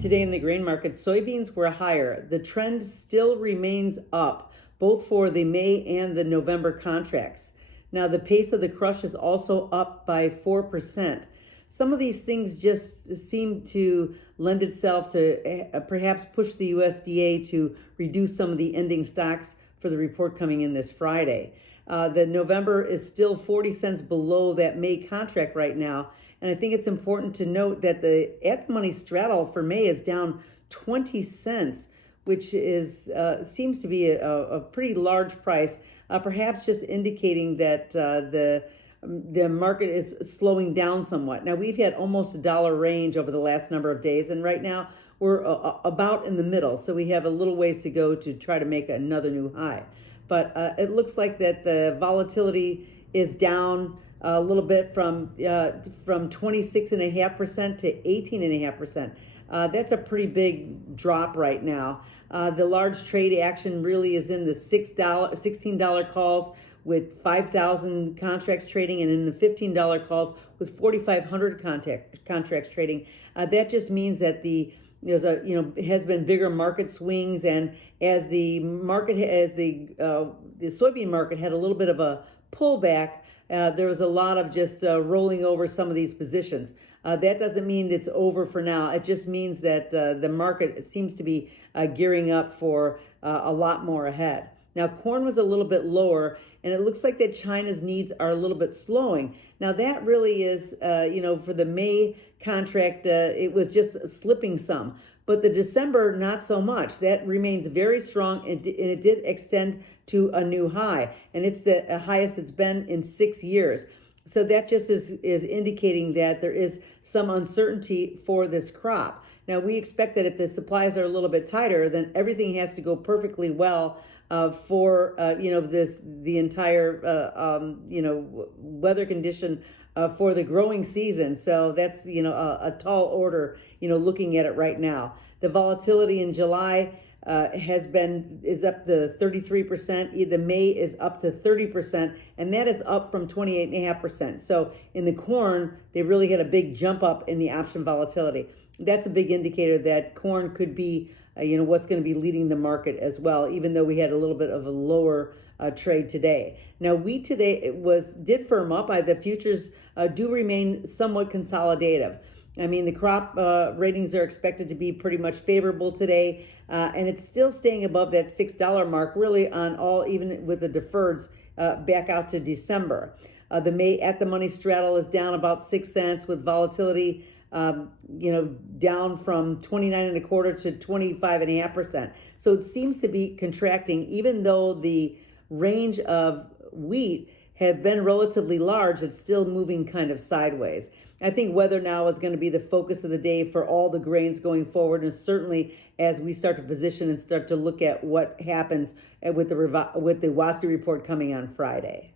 Today in the grain market, soybeans were higher. The trend still remains up, both for the May and the November contracts. Now, the pace of the crush is also up by 4%. Some of these things just seem to lend itself to perhaps push the USDA to reduce some of the ending stocks for the report coming in this Friday. The November is still 40 cents below that May contract right now. And I think it's important to note that the at-the-money straddle for May is down 20 cents, which is seems to be a pretty large price, perhaps just indicating that the market is slowing down somewhat. Now, we've had almost $1 range over the last number of days, and right now we're about in the middle, so we have a little ways to go to try to make another new high. But it looks like that the volatility is down a little bit from 26.5% to 18.5%. That's a pretty big drop right now. The large trade action really is in the $16 calls with 5,000 contracts trading, and in the $15 calls with 4,500 contracts trading. That just means that has been bigger market swings, and as the soybean market had a little bit of a pullback, there was a lot of just rolling over some of these positions. That doesn't mean it's over for now. It just means that the market seems to be gearing up for a lot more ahead. Now, corn was a little bit lower, and it looks like that China's needs are a little bit slowing. Now, that really is, for the May contract, it was just slipping some. But the December, not so much. That remains very strong, and it did extend to a new high. And it's the highest it's been in 6 years. So that just is indicating that there is some uncertainty for this crop. Now, we expect that if the supplies are a little bit tighter, then everything has to go perfectly well for the entire weather condition for the growing season. So that's a tall order looking at it right now. The volatility in July is up to 33%. The May is up to 30%, and that is up from 28.5%. So in the corn, they really had a big jump up in the option volatility. That's a big indicator that corn could be what's going to be leading the market as well, even though we had a little bit of a lower trade today. Now, wheat today did firm up. The futures do remain somewhat consolidative. I mean, the crop ratings are expected to be pretty much favorable today, and it's still staying above that $6 mark, really on all, even with the deferreds back out to December. The May at-the-money straddle is down about 6 cents, with volatility down from 29.25 to 25.5%. So it seems to be contracting, even though the range of wheat had been relatively large. It's still moving kind of sideways. I think weather now is going to be the focus of the day for all the grains going forward, and certainly as we start to position and start to look at what happens with the WASDE report coming on Friday.